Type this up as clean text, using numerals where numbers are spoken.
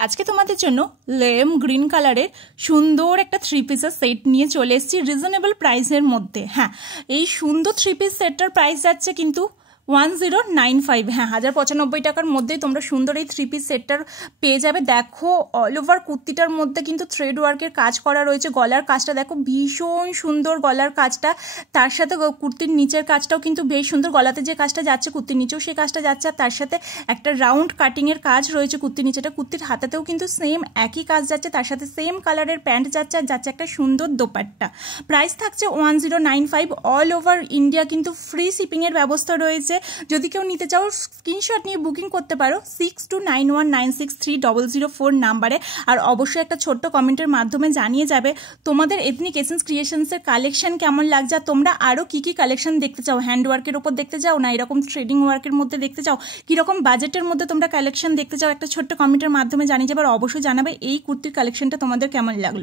আজকে তোমাদের জন্য লেম গ্রিন কালারের সুন্দর একটা থ্রি পিসের সেট নিয়ে চলে এসেছি রিজনেবল প্রাইসের মধ্যে। হ্যাঁ, এই সুন্দর থ্রি পিস সেটটার প্রাইস যাচ্ছে কিন্তু 1095। হ্যাঁ, 1095 টাকার মধ্যে তোমরা সুন্দর এই থ্রি পিস সেটটার পেয়ে যাবে। দেখো অল ওভার কুর্তিটার মধ্যে কিন্তু থ্রেড ওয়ার্কের কাজ করা রয়েছে। গলার কাজটা দেখো ভীষণ সুন্দর, গলার কাজটা। তার সাথে কুর্তির নিচের কাজটাও কিন্তু বেশ সুন্দর। গলাতে যে কাজটা যাচ্ছে কুর্তির নিচেও সেই কাজটা যাচ্ছে। আর তার সাথে একটা রাউন্ড কাটিংয়ের কাজ রয়েছে কুর্তির নিচেটা। কুর্তির হাতাতেও কিন্তু সেম একই কাজ যাচ্ছে। তার সাথে সেম কালারের প্যান্ট যাচ্ছে, আর যাচ্ছে একটা সুন্দর দোপাট্টা। প্রাইস থাকছে 1095। অল ওভার ইন্ডিয়া কিন্তু ফ্রি শিপিংয়ের ব্যবস্থা রয়েছে। যদি কেউ নিতে চাও স্ক্রিনশট নিয়ে বুকিং করতে পারো 6291963004 নাম্বারে। আর অবশ্যই একটা ছোট্ট কমেন্টের মাধ্যমে জানিয়ে যাবে তোমাদের এথনিক এসেন্স ক্রিয়েশনসের কালেকশন কেমন লাগছে। তোমরা আরও কী কী কালেকশন দেখতে চাও, হ্যান্ড ওয়ার্কের ওপর দেখতে চাও না এরকম ট্রেডিং ওয়ার্কের মধ্যে দেখতে চাও, কীরকম বাজেটের মধ্যে তোমরা কালেকশন দেখতে চাও, একটা ছোট্ট কমেন্টের মাধ্যমে জানিয়ে যাবে। আর অবশ্যই জানাবে এই কুর্তির কালেকশনটা তোমাদের কেমন লাগলো।